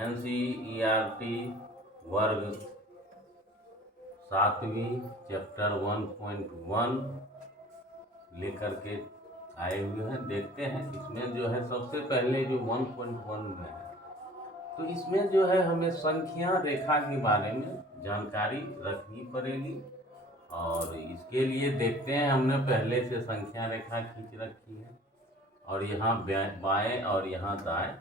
NCERT वर्ग 7वीं chapter 1.1 लेकर के आए हुए हैं। देखते हैं इसमें जो है सबसे पहले जो 1.1 में है, तो इसमें जो है हमें संख्या रेखा के बारे में जानकारी रखनी पड़ेगी। और इसके लिए देखते हैं, हमने पहले से संख्या रेखा खींच रखी है और यहाँ बाएं और यहाँ दाएं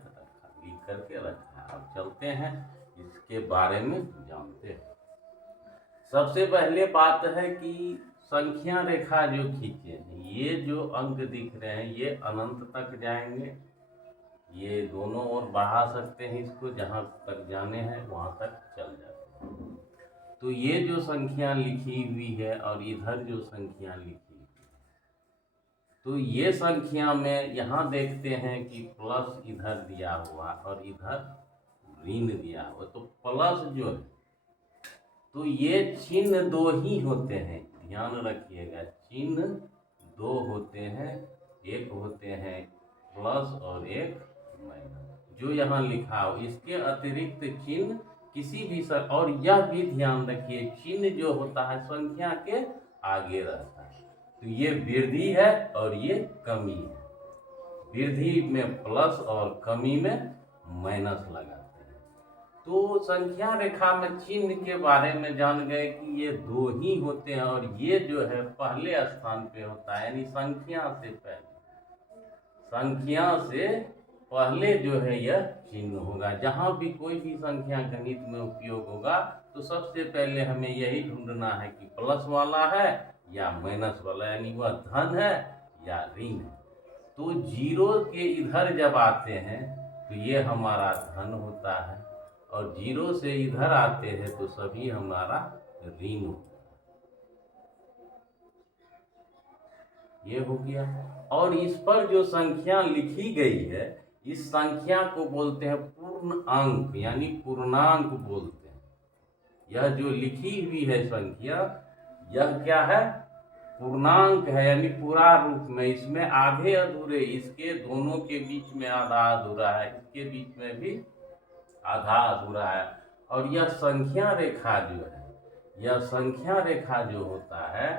लिख करके रखा है। अब चलते हैं इसके बारे में जानते हैं। सबसे पहले बात है कि संख्या रेखा जो खींचे हैं, ये जो अंक दिख रहे हैं ये अनंत तक जाएंगे। ये दोनों ओर बढ़ा सकते हैं, इसको जहाँ तक जाने हैं वहाँ तक चल जाते हैं। तो ये जो संख्या लिखी हुई है और इधर जो संख्या लिखी हुई है, तो ये संख्या में यहाँ देखते हैं कि प्लस इधर दिया हुआ और इधर ऋण दिया हुआ। तो प्लस जो है, तो ये चिन्ह दो ही होते हैं, ध्यान रखिएगा, चिन्ह दो होते हैं, एक होते हैं प्लस और एक माइनस, जो यहाँ लिखा हो। इसके अतिरिक्त चिन्ह किसी भी और यह भी ध्यान रखिए, चिन्ह जो होता है संख्या के आगे रहता है। तो ये वृद्धि है और ये कमी है। वृद्धि में प्लस और कमी में माइनस लगाते हैं। तो संख्या रेखा में चिन्ह के बारे में जान गए कि ये दो ही होते हैं और ये जो है पहले स्थान पे होता है, यानी संख्या से पहले जो है यह चिन्ह होगा। जहाँ भी कोई भी संख्या गणित में उपयोग होगा तो सबसे पहले हमें यही ढूंढना है कि प्लस वाला है या माइनस वाला, यानी वह धन है या ऋण है। तो जीरो के इधर जब आते हैं तो ये हमारा धन होता है, और जीरो से इधर आते हैं तो सभी हमारा ऋण होता है। ये हो गया। और इस पर जो संख्या लिखी गई है, इस संख्या को बोलते हैं पूर्ण अंक, यानी पूर्णांक बोलते हैं। यह जो लिखी हुई है संख्या, यह क्या है? पूर्णांक है, यानी पूरा रूप में। इसमें आधे अधूरे, इसके दोनों के बीच में आधा अधूरा है, इसके बीच में भी आधा अधूरा है। और यह संख्या रेखा जो है, यह संख्या रेखा जो होता है,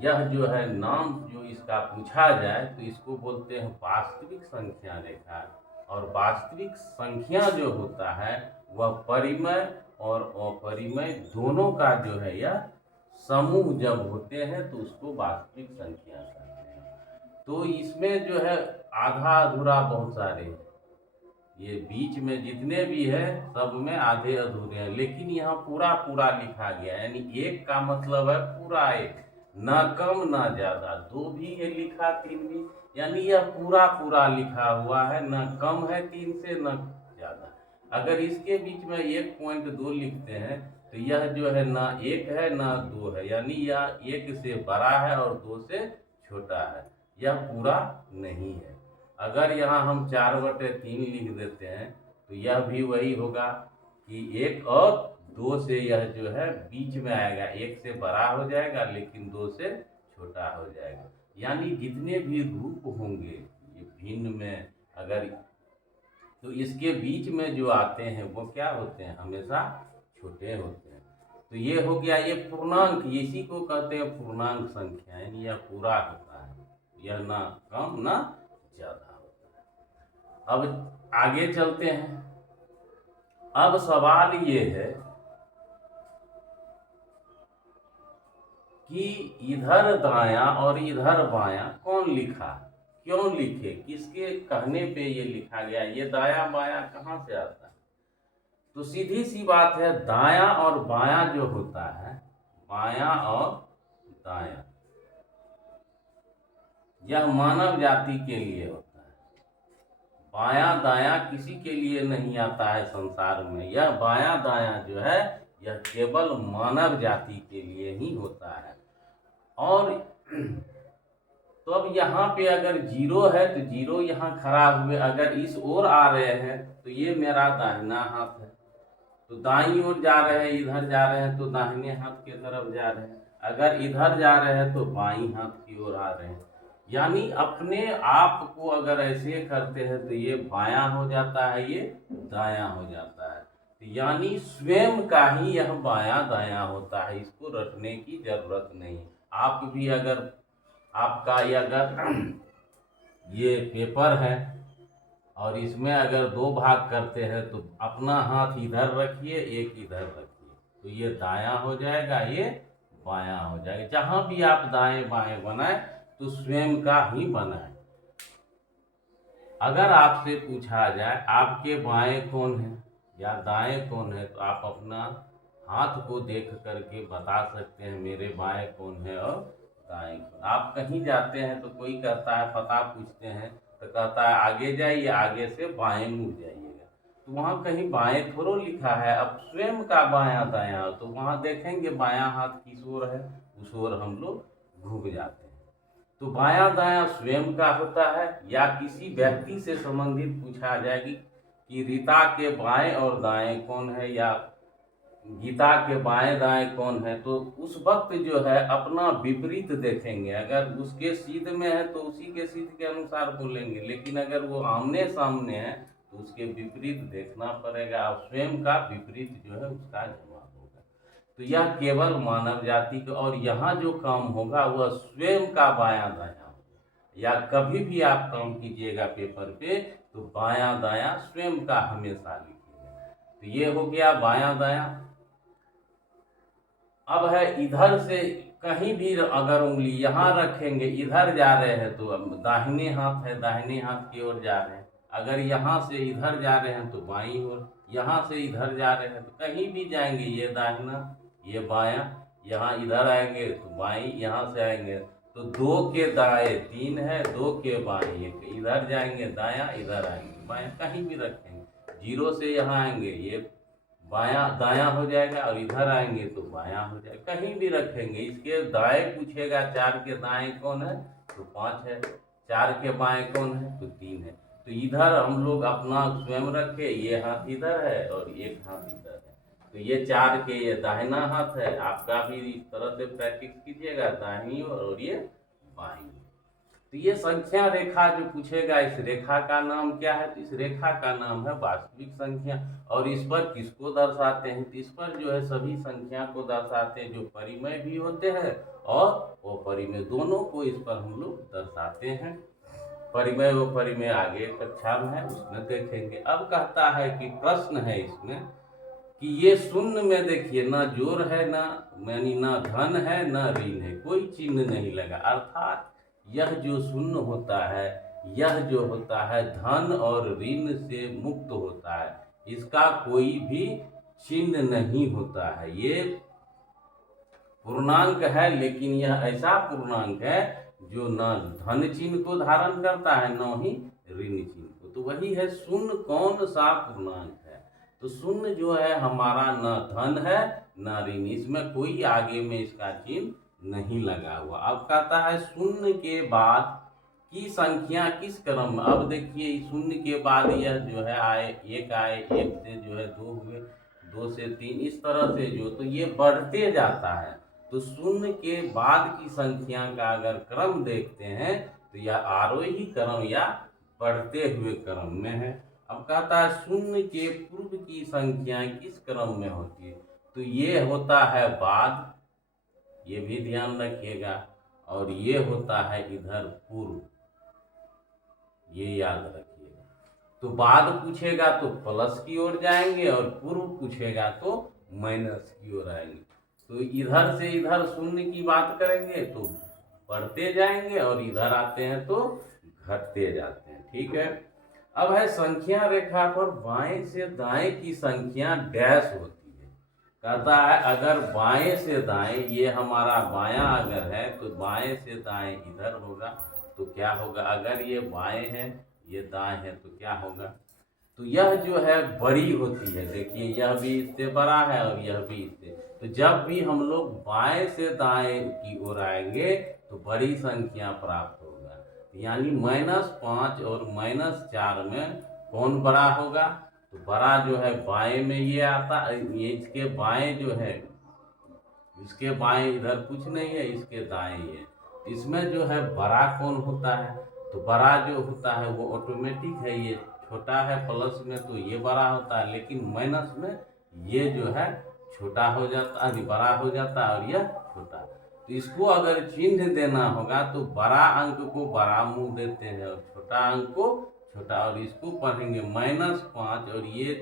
यह जो है नाम जो इसका पूछा जाए तो इसको बोलते हैं वास्तविक संख्या रेखा। और वास्तविक संख्या जो होता है वह परिमेय और अपरिमेय दोनों का जो है यह समूह जब होते हैं तो उसको वास्तविक संख्या कहते हैं। तो इसमें जो है आधा अधूरा बहुत सारे हैं, ये बीच में जितने भी है सब में आधे अधूरे हैं, लेकिन यहाँ पूरा पूरा लिखा गया, यानी एक का मतलब है पूरा एक, ना कम ना ज्यादा। दो भी है लिखा, तीन भी, यानी यह पूरा पूरा लिखा हुआ है, ना कम है तीन से ना ज्यादा। अगर इसके बीच में 1.2 लिखते हैं तो यह जो है ना एक है ना दो है, यानी यह एक से बड़ा है और दो से छोटा है, यह पूरा नहीं है। अगर यहाँ हम 4/3 लिख देते हैं तो यह भी वही होगा कि एक और दो से यह जो है बीच में आएगा, एक से बड़ा हो जाएगा लेकिन दो से छोटा हो जाएगा। यानी जितने भी रूप होंगे ये भिन्न में, अगर तो इसके बीच में जो आते हैं वो क्या होते हैं? हमेशा छोटे होते हैं। तो ये हो गया ये पूर्णांक, इसी को कहते हैं पूर्णांक संख्या, यानी यह पूरा होता है, यह ना कम ना ज्यादा होता है। अब आगे चलते हैं। अब सवाल ये है कि इधर दायां और इधर बायां कौन लिखा, क्यों लिखे, किसके कहने पे ये लिखा गया? ये दायां बायां कहाँ से आता है? तो सीधी सी बात है, दायां और बायां जो होता है, बायां और दायां, यह मानव जाति के लिए होता है। बायां दायां किसी के लिए नहीं आता है संसार में। यह बायां दायां जो है यह केवल मानव जाति के लिए ही होता है। और तो अब यहाँ पे अगर जीरो है तो जीरो यहाँ खड़ा हुए, अगर इस ओर आ रहे हैं तो ये मेरा दाहिना हाथ है, तो दाईं ओर जा रहे हैं, इधर जा रहे हैं तो दाहिने हाथ की तरफ जा रहे हैं। अगर इधर जा रहे हैं तो बाईं हाथ की ओर आ रहे हैं। यानी अपने आप को अगर ऐसे करते हैं तो ये बायां हो जाता है, ये दायां हो जाता है। तो यानी स्वयं का ही यह बायां दायां होता है, इसको रटने की जरूरत नहीं। आप भी अगर आपका ये अगर ये पेपर है और इसमें अगर दो भाग करते हैं तो अपना हाथ इधर रखिए, एक इधर रखिए, तो ये दायां हो जाएगा, ये बायां हो जाएगा। जहां भी आप दाएं बाएं बनाए तो स्वयं का ही बनाए। अगर आपसे पूछा जाए आपके बाएं कौन है या दाएं कौन है, तो आप अपना हाथ को देख करके बता सकते हैं मेरे बाएं कौन है और दाएं कौन। आप कहीं जाते हैं तो कोई कहता है, पता पूछते हैं तो कहता है आगे जाइए, आगे से बाएं मुड़ जाइएगा, तो वहाँ कहीं बाएं थोड़ो लिखा है। अब स्वयं का बायां दायां तो वहाँ देखेंगे बायां हाथ किस ओर है, उस ओर हम लोग घूम जाते हैं। तो बायां दायां स्वयं का होता है। या किसी व्यक्ति से संबंधित पूछा जाएगी कि रीता के बाएं और दाएं कौन है या गीता के बाएं दाएं कौन है, तो उस वक्त जो है अपना विपरीत देखेंगे। अगर उसके सीध में है तो उसी के सीध के अनुसार बोलेंगे, लेकिन अगर वो आमने सामने है तो उसके विपरीत देखना पड़ेगा और स्वयं का विपरीत जो है उसका जवाब होगा। तो यह केवल मानव जाति का, और यहाँ जो काम होगा वह स्वयं का बायां दायां होगा। या कभी भी आप काम कीजिएगा पेपर पे तो बायां दायां स्वयं का हमेशा लिखिएगा। तो ये हो गया बायां दायां। अब है इधर से कहीं भी अगर उंगली यहाँ रखेंगे, इधर जा रहे हैं तो अब दाहिने हाथ है, दाहिने हाथ की ओर जा रहे हैं। अगर यहाँ से इधर जा रहे हैं तो बाईं ओर, यहाँ से इधर जा रहे हैं तो कहीं भी जाएंगे, ये दाहिना ये बायां, यहाँ इधर आएंगे तो बाईं, यहाँ से आएंगे तो दो के दाएं तीन है, दो के बाएं एक, इधर जाएंगे दायां, इधर आएंगे बायां, कहीं भी रखेंगे। जीरो से यहाँ आएंगे ये बायां दायां हो जाएगा और इधर आएंगे तो बायां हो जाएगा, कहीं भी रखेंगे। इसके दाएं पूछेगा चार के दाएं कौन है तो पाँच है, चार के बाएं कौन है तो तीन है। तो इधर हम लोग अपना स्वयं रखे, ये हाथ इधर है और एक हाथ इधर है, तो ये चार के ये दाहिना हाथ है। आपका भी इस तरह से प्रैक्टिस कीजिएगा, दाहिनी ओर और ये बाईं। तो ये संख्या रेखा जो पूछेगा, इस रेखा का नाम क्या है, तो इस रेखा का नाम है वास्तविक संख्या। और इस पर किसको दर्शाते हैं, तो इस पर जो है सभी संख्या को दर्शाते हैं, जो परिमेय भी होते हैं और अपरिमेय, दोनों को इस पर हम लोग दर्शाते हैं। परिमेय व परिमेय आगे कक्षा में है, उसमें देखेंगे। अब कहता है कि प्रश्न है इसमें कि ये शून्य में देखिए ना जोर है ना, यानी ना धन है ना ऋण है, कोई चिन्ह नहीं लगा। अर्थात यह जो शून्य होता है, यह जो होता है धन और ऋण से मुक्त होता है, इसका कोई भी चिन्ह नहीं होता है। ये पूर्णांक है, लेकिन यह ऐसा पूर्णांक है जो न धन चिन्ह को धारण करता है न ही ऋण चिन्ह को। तो वही है शून्य, कौन सा पूर्णांक है, तो शून्य जो है हमारा न धन है न ऋण, इसमें कोई आगे में इसका चिन्ह नहीं लगा हुआ। अब कहता है शून्य के बाद की संख्या किस क्रम में। अब देखिए शून्य के बाद यह जो है आए, एक से जो है दो हुए, दो से तीन, इस तरह से जो, तो ये बढ़ते जाता है। तो शून्य के बाद की संख्या का अगर क्रम देखते हैं तो यह आरोही क्रम या बढ़ते हुए क्रम में है। अब कहता है शून्य के पूर्व की संख्या किस क्रम में होती है, तो ये होता है बाद, ये भी ध्यान रखिएगा, और ये होता है इधर पूर्व, ये याद रखिएगा। तो बाद पूछेगा तो प्लस की ओर जाएंगे और पूर्व पूछेगा तो माइनस की ओर आएंगे। तो इधर से इधर शून्य की बात करेंगे तो बढ़ते जाएंगे और इधर आते हैं तो घटते जाते हैं। ठीक है। अब है संख्या रेखा पर बाएं से दाएं की संख्या डैश होती है। कहता है अगर बाएं से दाएं, ये हमारा बायां अगर है तो बाएं से दाएं इधर होगा तो क्या होगा, अगर ये बाएं है ये दाएं है तो क्या होगा, तो यह जो है बड़ी होती है। देखिए यह भी इससे बड़ा है और यह भी इससे, तो जब भी हम लोग बाएं से दाएं की ओर आएंगे तो बड़ी संख्या प्राप्त होगा। यानी -5 और -4 में कौन बड़ा होगा, तो बड़ा जो है बाएं में ये आता, ये इसके बाएं जो है, इसके बाएं इधर कुछ नहीं है, इसके दाएं ये, इसमें जो है बड़ा कौन होता है, तो बड़ा जो होता है वो ऑटोमेटिक है, ये छोटा है प्लस में तो ये बड़ा होता है, लेकिन माइनस में ये जो है छोटा हो जाता है, बड़ा हो जाता है और यह छोटा। तो इसको अगर चिन्ह देना होगा तो बड़ा अंक को बड़ा मुंह देते हैं और छोटा अंक को छोटा, और इसको पढ़ेंगे -5 और ये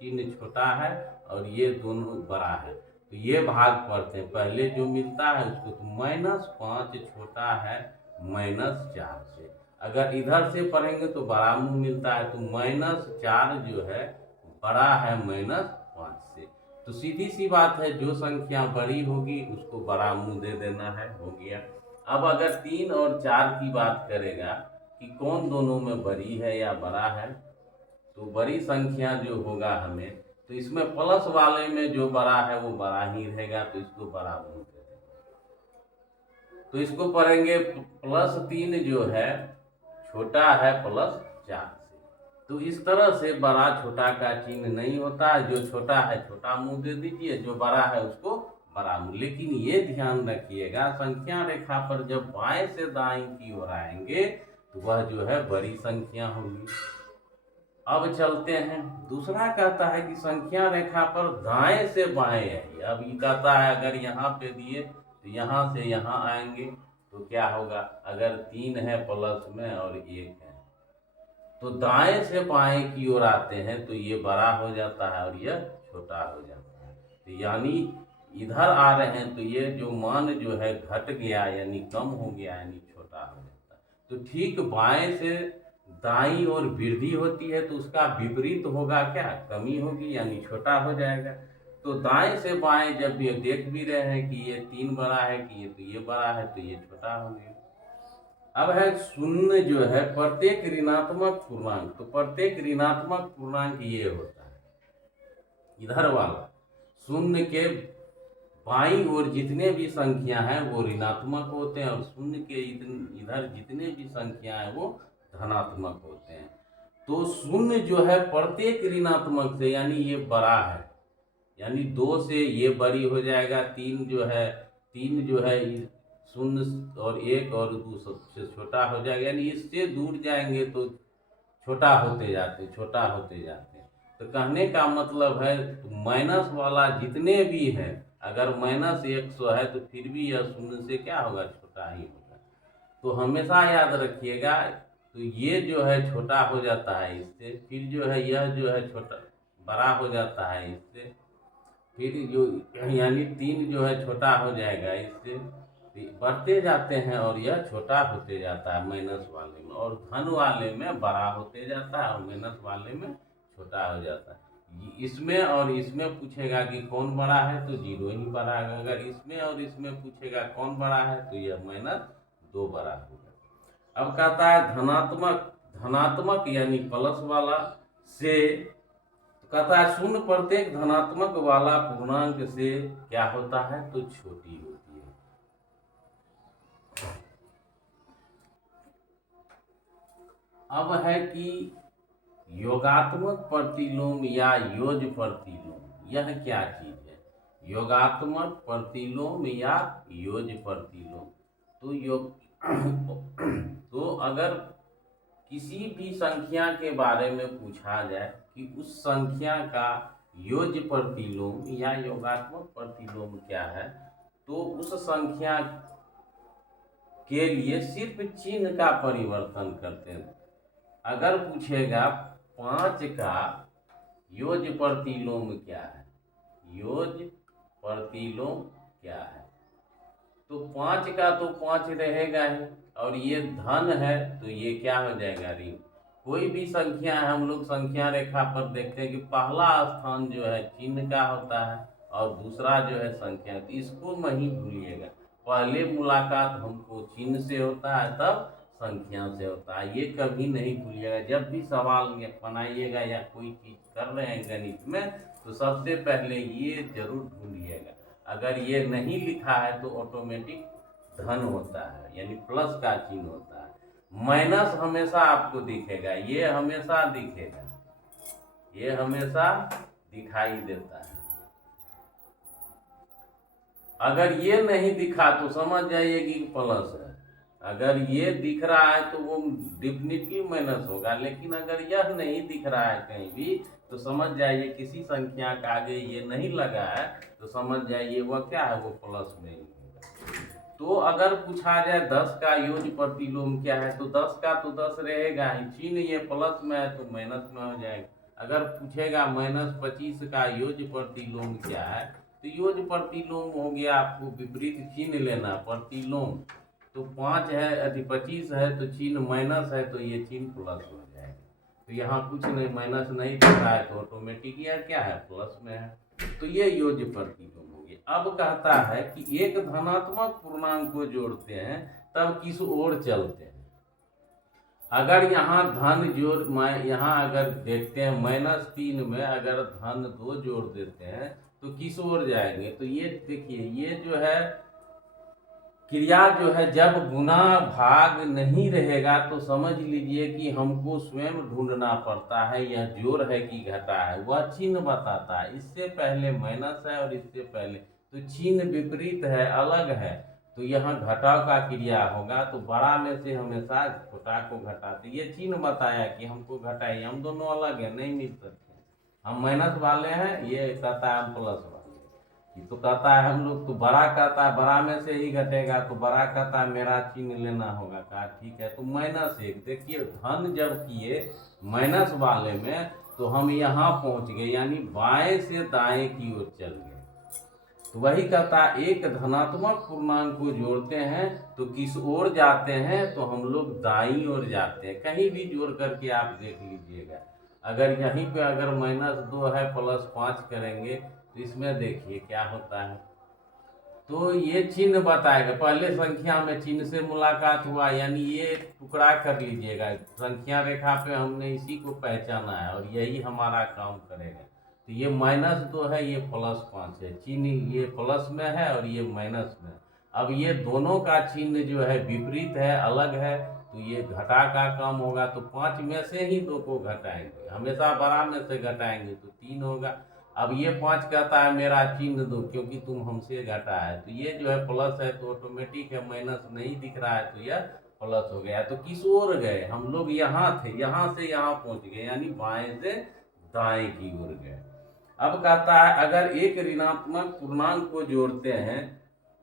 चिन्ह छोटा है और ये दोनों बड़ा है, तो ये भाग पढ़ते हैं। पहले जो मिलता है उसको, तो -5 छोटा है -4 से। अगर इधर से पढ़ेंगे तो बड़ा मुंह मिलता है, तो -4 जो है बड़ा है -5 से। तो सीधी सी बात है, जो संख्या बड़ी होगी उसको बड़ा मुंह दे देना है, हो गया। अब अगर 3 और 4 की बात करेगा कि कौन दोनों में बड़ी है या बड़ा है, तो बड़ी संख्या जो होगा हमें, तो इसमें प्लस वाले में जो बड़ा है वो बड़ा ही रहेगा, तो इसको बड़ा मुंह दे देंगे। तो इसको पढ़ेंगे +3 जो है छोटा है +4 से। तो इस तरह से बड़ा छोटा का चिन्ह नहीं होता है, जो छोटा है छोटा मुंह दे दीजिए, जो बड़ा है उसको बड़ा मुंह। लेकिन ये ध्यान रखिएगा, संख्या रेखा पर जब बाएं से दाएं की ओर आएंगे तो वह जो है बड़ी संख्या होगी। अब चलते हैं, दूसरा कहता है कि संख्या रेखा पर दाएं से बाएं आइए। अब ये कहता है अगर यहाँ पे दिए तो यहाँ से यहाँ आएंगे तो क्या होगा, अगर 3 है प्लस में और 1 है तो दाएं से बाएं की ओर आते हैं तो ये बड़ा हो जाता है और यह छोटा हो जाता है। तो यानी इधर आ रहे हैं तो ये जो मान जो है घट गया, यानी कम हो गया, यानी छोटा हो जाता है। तो ठीक बाएं से दाईं ओर वृद्धि होती है तो उसका विपरीत होगा क्या, कमी होगी, यानी छोटा हो जाएगा। तो दाएं से बाएं जब ये देख भी रहे हैं कि ये 3 बड़ा है कि ये, तो ये बड़ा है तो ये छोटा हो गया। अब है शून्य जो है प्रत्येक ऋणात्मक पूर्णांक, तो प्रत्येक ऋणात्मक पूर्णांक ये होता है, इधर वाला शून्य के बाईं ओर जितने भी संख्या हैं वो ऋणात्मक होते हैं और शून्य के इधर जितने भी संख्या हैं वो धनात्मक होते हैं। तो शून्य जो है प्रत्येक ऋणात्मक से, यानी ये बड़ा है, यानी 2 से ये बड़ी हो जाएगा, 3 जो है 0 और 1 और 2 सबसे छोटा हो जाएगा, यानी इससे दूर जाएंगे तो छोटा होते जाते हैं। तो कहने का मतलब है माइनस वाला जितने भी है, अगर -100 है तो फिर भी यह शून्य से क्या होगा, छोटा ही होगा। तो हमेशा याद रखिएगा, तो ये जो है छोटा हो जाता है इससे, फिर जो है यह जो है छोटा बड़ा हो जाता है इससे, फिर जो यानी 3 जो है छोटा हो जाएगा इससे, बढ़ते जाते हैं और यह छोटा होते जाता है माइनस वाले में, और धन वाले में बड़ा होते जाता है और माइनस वाले में छोटा हो जाता है। इसमें और इसमें पूछेगा कि कौन बड़ा है तो 0 ही बड़ा है, अगर इसमें और इसमें पूछेगा कौन बड़ा है तो यह -2 बड़ा होगा। अब कहता है धनात्मक यानी प्लस वाला से, कहता है शून्य प्रत्येक धनात्मक वाला पूर्णांक से क्या होता है, तो छोटी होती है। अब है कि योगात्मक प्रतिलोम या योज प्रतिलोम, यह क्या चीज है, योगात्मक प्रतिलोम या योज प्रतिलोम। तो अगर किसी भी संख्या के बारे में पूछा जाए कि उस संख्या का योज प्रतिलोम या योगात्मक प्रतिलोम क्या है, तो उस संख्या के लिए सिर्फ चिन्ह का परिवर्तन करते हैं। अगर पूछेगा 5 का योज प्रतिलोम क्या है, योज प्रतिलोम क्या है, तो 5 का तो 5 रहेगा ही, और ये धन है तो ये क्या हो जाएगा, ऋण। कोई भी संख्या है, हम लोग संख्या रेखा पर देखते हैं कि पहला स्थान जो है चिन्ह का होता है और दूसरा जो है संख्या, तो इसको नहीं भूलिएगा। पहले मुलाकात हमको चिन्ह से होता है, तब संख्या से होता है, ये कभी नहीं भूलिएगा। जब भी सवाल बनाइएगा या कोई चीज कर रहे हैं गणित में, तो सबसे पहले ये जरूर भूलिएगा। अगर ये नहीं लिखा है तो ऑटोमेटिक धन होता है, यानी प्लस का चिन्ह होता है। माइनस हमेशा आपको दिखेगा, ये हमेशा दिखेगा, ये हमेशा दिखाई देता है। अगर ये नहीं दिखा तो समझ जाइए कि प्लस है, अगर ये दिख रहा है तो वो डिफिनिटली माइनस होगा, लेकिन अगर यह नहीं दिख रहा है कहीं भी तो समझ जाइए किसी संख्या का आगे ये नहीं लगा है तो समझ जाइए वह क्या है, वो प्लस में ही होगा। तो अगर पूछा जाए 10 का योग प्रतिलोम क्या है तो 10 का तो 10 रहेगा ही, चिन्ह ये प्लस में है तो माइनस में हो जाएगा। अगर पूछेगा -25 का योग प्रतिलोम क्या है तो योग प्रतिलोम हो गया, आपको विपरीत चिन्ह लेना, प्रतिलोम तो 5 है यदि 25 है तो चिन्ह माइनस है तो ये चिन्ह प्लस हो जाएगा। तो यहाँ कुछ नहीं, माइनस नहीं दिख रहा है तो ऑटोमेटिक यह क्या है, प्लस में है। तो ये योज्य प्रतिलोम हो गया। अब कहता है कि एक धनात्मक पूर्णांक को जोड़ते हैं तब किस ओर चलते हैं। अगर यहाँ धन जोड़, यहाँ अगर देखते हैं -3 में अगर धन 2 जोड़ देते हैं तो किस ओर जाएंगे। तो ये देखिए, ये जो है क्रिया जो है जब गुना भाग नहीं रहेगा तो समझ लीजिए कि हमको स्वयं ढूंढना पड़ता है यह जोड़ है कि घटा है, वह चिन्ह बताता है। इससे पहले माइनस है और इससे पहले तो चिन्ह विपरीत है, अलग है, तो यहाँ घटाव का क्रिया होगा। तो बड़ा में से हमेशा छोटा को घटाते, ये चिन्ह बताया कि हमको घटाइए, हम दोनों अलग है, नहीं मिल सकते। हम माइनस वाले हैं, ये कहता है हम प्लस वाले, ये तो कहता है हम लोग, तो बड़ा कहता है बड़ा में से ही घटेगा, तो बड़ा कहता है मेरा चिन्ह लेना होगा। कहा ठीक है, तो -1 देखिए धन जब किए माइनस वाले में तो हम यहाँ पहुँच गए, यानी बाएं से दाएं की ओर चल गए। तो वही कहता है एक धनात्मक पूर्णांक को जोड़ते हैं तो किस ओर जाते हैं, तो हम लोग दाईं ओर जाते हैं। कहीं भी जोड़ करके आप देख लीजिएगा, अगर यहीं पे अगर -2 है +5 करेंगे तो इसमें देखिए क्या होता है। तो ये चिन्ह बताएगा, पहले संख्या में चिन्ह से मुलाकात हुआ, यानी ये टुकड़ा कर लीजिएगा, संख्या रेखा पे हमने इसी को पहचाना है और यही हमारा काम करेगा। तो ये -2 है, ये +5 है, चिन्ह ये प्लस में है और ये माइनस में। अब ये दोनों का चिन्ह जो है विपरीत है, अलग है, तो ये घटा का काम होगा। तो 5 में से ही 2 को घटाएंगे, हमेशा बड़ा में से घटाएंगे तो 3 होगा। अब ये 5 कहता है मेरा चिन्ह दो क्योंकि तुम हमसे घटा है, तो ये जो है प्लस है तो ऑटोमेटिक है, माइनस नहीं दिख रहा है तो यह प्लस हो गया। तो किस ओर गए हम लोग, यहाँ थे, यहाँ से यहाँ पहुँच गए, यानी बाएं से दाएं की ओर गए। अब कहता है अगर एक ऋणात्मक पूर्णांक को जोड़ते हैं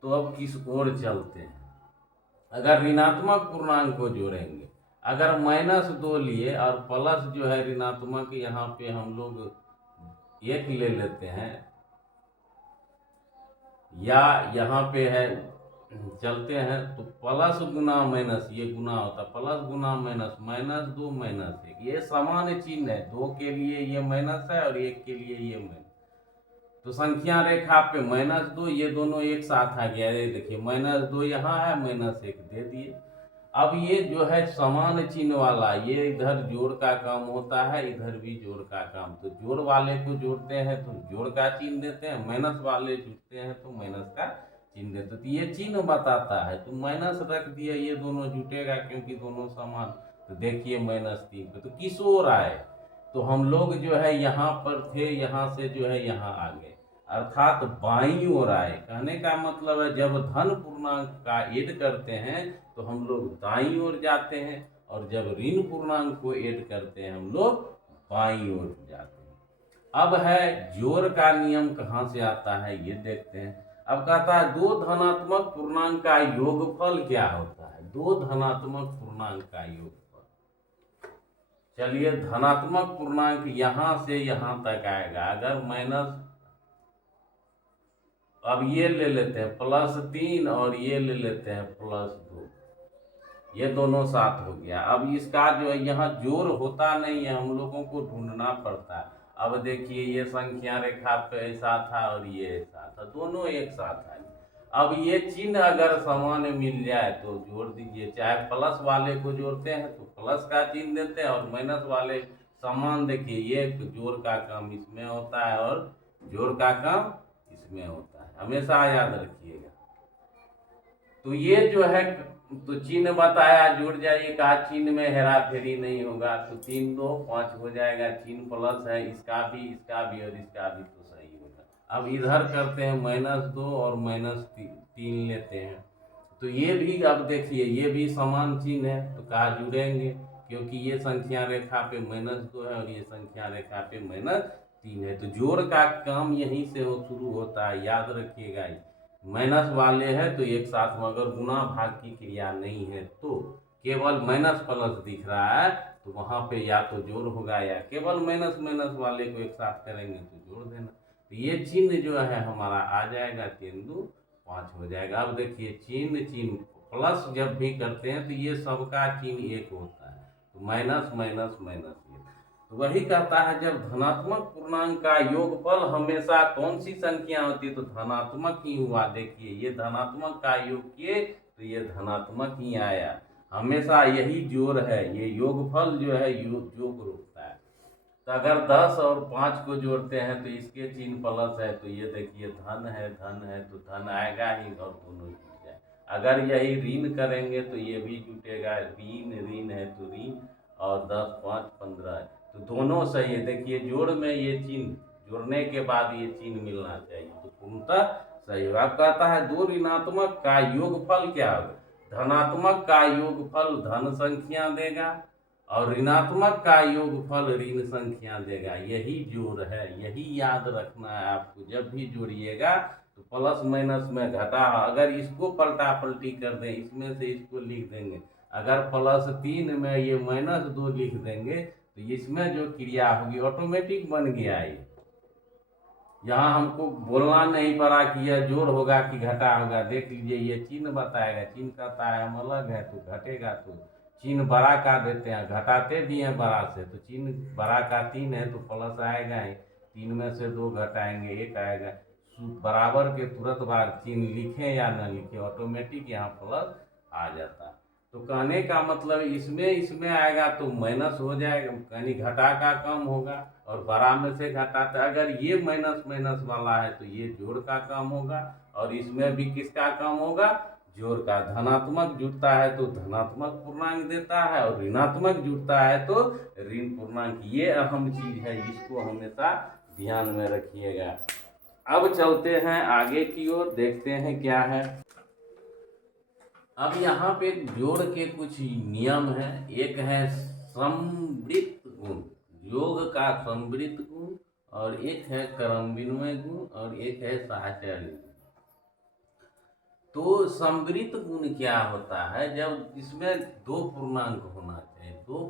तो अब किस ओर चलते हैं। अगर ऋणात्मक पूर्णांक को जोड़ेंगे, अगर -2 लिए और प्लस जो है ऋणात्मक, यहाँ पे हम लोग 1 ले लेते हैं, या यहाँ पे है चलते हैं तो प्लस गुना माइनस, ये गुना होता है, प्लस गुना माइनस, -2 -1, ये समान चिन्ह है, 2 के लिए ये माइनस है और 1 के लिए ये माइनस। तो संख्या रेखा पे -2 ये दोनों एक साथ आ गया, ये देखिए -2 यहाँ है, -1 दे दिए। अब ये जो है समान चिन्ह वाला, ये इधर जोड़ का काम होता है, इधर भी जोड़ का काम, तो जोड़ वाले को जोड़ते हैं तो जोड़ का चिन्ह देते हैं, माइनस वाले जुड़ते हैं तो माइनस का चिन्ह देते हैं। तो ये चिन्ह बताता है, तो माइनस रख दिया, ये दोनों जुटेगा क्योंकि दोनों समान। तो देखिए -3 पे तो किस ओर आए, तो हम लोग जो है यहाँ पर थे, यहाँ से जो है यहाँ आ गए, अर्थात बाईं ओर आए। कहने का मतलब है जब धन पूर्णांक का ऐड करते हैं तो हम लोग दाईं ओर जाते हैं, और जब ऋण पूर्णांक को ऐड करते हैं हम लोग बाईं ओर जाते हैं। अब है जोड़ का नियम कहाँ से आता है ये देखते हैं। अब कहता है दो धनात्मक पूर्णांक का योगफल क्या होता है, दो धनात्मक पूर्णांक का योगफल। चलिए धनात्मक पूर्णांक यहाँ से यहाँ तक आएगा, अगर माइनस, अब ये ले लेते हैं +3 और ये ले लेते हैं +2, ये दोनों साथ हो गया। अब इसका जो है यहाँ जोड़ होता नहीं है, हम लोगों को ढूंढना पड़ता है। अब देखिए ये संख्या रेखा पे ऐसा था और ये ऐसा था, दोनों एक साथ आए। अब ये चिन्ह अगर समान मिल जाए तो जोड़ दीजिए, चाहे प्लस वाले को जोड़ते हैं तो प्लस का चिन्ह देते हैं, और माइनस वाले समान, देखिए ये जोड़ का काम इसमें होता है और जोड़ का काम इसमें होता है, हमेशा याद रखिएगा। तो ये जो है तो चिन्ह बताया, जुड़ जाइए, कहा चिन्ह में हेरा फेरी नहीं होगा, तो 3 2 5 हो जाएगा, चिन्ह प्लस है, इसका भी और इसका भी तो सही होगा। अब इधर करते हैं -2 और -3 लेते हैं, तो ये भी अब देखिए ये भी समान चिन्ह है, तो कहा जुड़ेंगे, क्योंकि ये संख्या रेखा पे -2 है और ये संख्या रेखा पे -3 है। तो जोड़ का काम यहीं से शुरू होता है, याद रखिएगा। माइनस वाले हैं तो एक साथ में, अगर गुना भाग की क्रिया नहीं है तो केवल माइनस प्लस दिख रहा है तो वहाँ पे या तो जोड़ होगा, या केवल माइनस माइनस वाले को एक साथ करेंगे तो जोड़ देना। तो ये चिन्ह जो है हमारा आ जाएगा 3 2 5 हो जाएगा। अब देखिए चिन्ह चिन्ह प्लस जब भी करते हैं तो ये सबका चिन्ह एक होता है, तो माइनस माइनस माइनस ये। तो वही कहता है जब धनात्मक पूर्णांक का योगफल हमेशा कौन सी संख्या होती है, तो धनात्मक ही हुआ। देखिए ये धनात्मक का योग किए तो ये धनात्मक ही आया, हमेशा यही जोड़ है, ये योगफल जो है योग होता है। तो अगर 10 और 5 को जोड़ते हैं तो इसके चिन्ह प्लस है, तो ये देखिए धन है तो धन आएगा ही और दोनों जुट जाए। अगर यही ऋण करेंगे तो ये भी जुटेगा, ऋण है तो ऋण, और 10 5 15 है तो दोनों सही है। देखिए जोड़ में ये चिन्ह जोड़ने के बाद ये चिन्ह मिलना चाहिए, तो पूर्णतः सही है। अब कहता है दो ऋणात्मक का योगफल क्या होगा, धनात्मक का योगफल धन संख्या देगा और ऋणात्मक का योगफल ऋण संख्या देगा। यही जोड़ है, यही याद रखना है आपको। जब भी जोड़िएगा तो प्लस माइनस में घटा, अगर इसको पलटा पलटी कर दें, इसमें से इसको लिख देंगे, अगर +3 में ये -2 लिख देंगे तो इसमें जो क्रिया होगी ऑटोमेटिक बन गया। ये यहाँ हमको बोलना नहीं पड़ा कि यह जोड़ होगा कि घटा होगा। देख लीजिए ये चिन्ह बताएगा, चिन्ह कहता है हम अलग है तो घटेगा, तो चिन्ह बड़ा का देते हैं, घटाते भी हैं बड़ा से, तो चिन्ह बड़ा का 3 है तो प्लस आएगा ही, 3 में से 2 घटाएंगे 1 आएगा। बराबर के तुरंत बाद चिन्ह लिखें या न लिखें ऑटोमेटिक यहाँ प्लस आ जाता है। तो कहने का मतलब इसमें आएगा तो माइनस हो जाएगा, यानी घटा का कम होगा, और बड़ा में से घटाता। अगर ये माइनस माइनस वाला है तो ये जोड़ का कम होगा, और इसमें भी किसका कम होगा, जोड़ का। धनात्मक जुड़ता है तो धनात्मक पूर्णांक देता है, और ऋणात्मक जुड़ता है तो ऋण पूर्णांक। ये अहम चीज है, इसको हमेशा ध्यान में रखिएगा। अब चलते हैं आगे की ओर, देखते हैं क्या है। अब यहाँ पे जोड़ के कुछ नियम है। एक है समवृत्त गुण, योग का समवृत्त गुण, और एक है क्रम विनिमय गुण, और एक है साहचर्य गुण। तो समवृत्त गुण क्या होता है, जब इसमें 2 पूर्णांक होना चाहिए, 2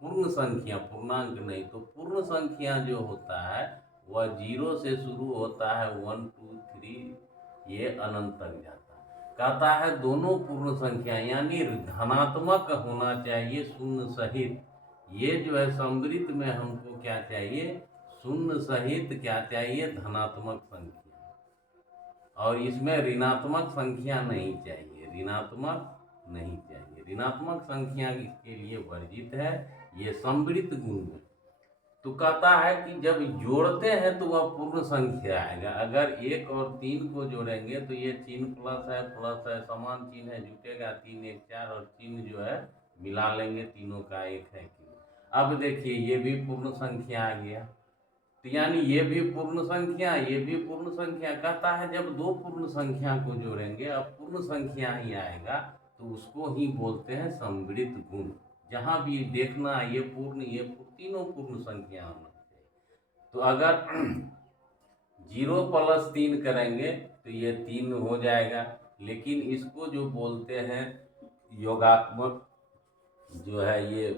पूर्ण संख्या, पूर्णांक नहीं तो पूर्ण संख्या जो होता है वह 0 से शुरू होता है, 1 2 3 ये अनंत तक जाता है। कहता है दोनों पूर्ण संख्या यानी धनात्मक होना चाहिए शून्य सहित। ये जो है समवृत्त में हमको क्या चाहिए, शून्य सहित क्या चाहिए, धनात्मक संख्या, और इसमें ऋणात्मक संख्या नहीं चाहिए, ऋणात्मक नहीं चाहिए, ऋणात्मक संख्या इसके लिए वर्जित है, ये समवृत्त गुण है। तो कहता है कि जब जोड़ते हैं तो वह पूर्ण संख्या आएगा। अगर 1 और 3 को जोड़ेंगे तो ये चिन्ह प्लस है, समान चिन्ह है, जुटेगा 3 1 4, और चिन्ह जो है मिला लेंगे, तीनों का 1 है कि। अब देखिए ये भी पूर्ण संख्या आ गया, तो यानी ये भी पूर्ण संख्या, ये भी पूर्ण संख्या। कहता है जब 2 पूर्ण संख्या को जोड़ेंगे, अब पूर्ण संख्या ही आएगा, तो उसको ही बोलते हैं समवृत्त गुण। जहाँ भी देखना ये पूर्ण, ये तीनों पूर्ण संख्या होना चाहिए। तो अगर 0 + 3 करेंगे तो ये 3 हो जाएगा, लेकिन इसको जो बोलते हैं योगात्मक जो है ये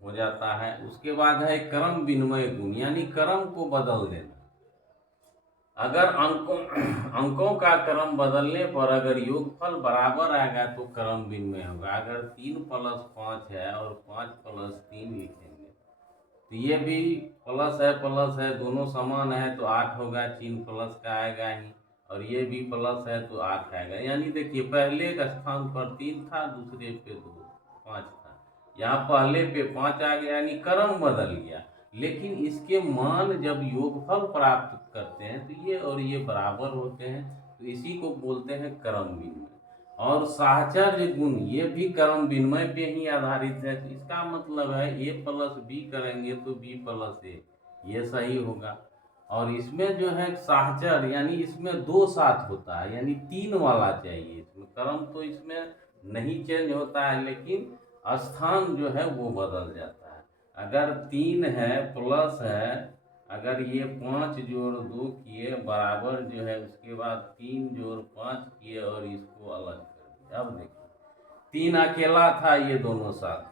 हो जाता है। उसके बाद है क्रम विनिमय गुण, यानी क्रम को बदल देना। अगर अंकों का क्रम बदलने पर अगर योगफल बराबर आएगा तो क्रम विनिमय होगा। अगर 3 + 5 है और 5 + 3 लिखेंगे तो ये भी प्लस है, दोनों समान है तो 8 होगा, चिन्ह प्लस का आएगा ही, और ये भी प्लस है तो 8 आएगा। यानी देखिए पहले के स्थान पर 3 था, दूसरे पे 5 था, यहाँ पहले पे 5 आ गया, यानी क्रम बदल गया। लेकिन इसके मान जब योगफल प्राप्त करते हैं तो ये और ये बराबर होते हैं, तो इसी को बोलते हैं क्रम विनिमय। और साहचर्य गुण ये भी क्रम विनिमय पे ही आधारित है। तो इसका मतलब है A + B करेंगे तो B + A, ये सही होगा। और इसमें जो है साहचर यानी इसमें 2 साथ होता है, यानी 3 वाला चाहिए। इसमें क्रम तो इसमें नहीं चेंज होता है, लेकिन स्थान जो है वो बदल जाता है। अगर 3 है प्लस है, अगर ये 5 जोड़ 2 किए बराबर जो है, उसके बाद 3 जोड़ 5 किए और इसको अलग कर दिया। अब देखिए 3 अकेला था, ये दोनों साथ था।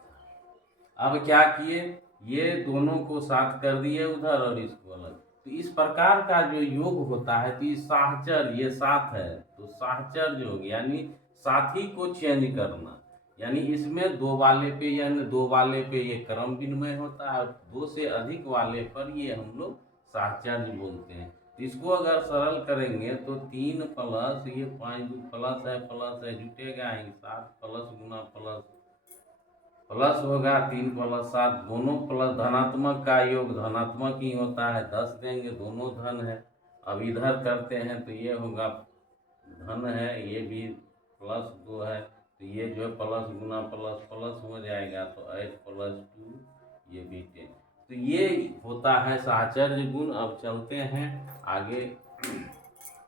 अब क्या किए, ये दोनों को साथ कर दिए उधर और इसको अलग। तो इस प्रकार का जो योग होता है, तो ये साहचर, ये साथ है तो साहचर जो हो गया, यानी साथी को चेंज करना। यानी इसमें 2 वाले पे, यानी 2 वाले पे ये क्रम विनिमय होता है, 2 से अधिक वाले पर ये हम लोग साहचर्य बोलते हैं। तो इसको अगर सरल करेंगे तो 3 प्लस ये 5 प्लस है जुटेगा ही 7 प्लस गुना प्लस प्लस होगा 3 प्लस 7, दोनों प्लस धनात्मक का योग धनात्मक ही होता है, 10 देंगे, दोनों धन है। अब इधर करते हैं तो ये होगा धन है, ये भी प्लस 2 है, तो ये जो है प्लस गुना प्लस प्लस हो जाएगा, तो 8 प्लस 2 ये भी 10। तो ये होता है साहचर्य गुण। अब चलते हैं आगे।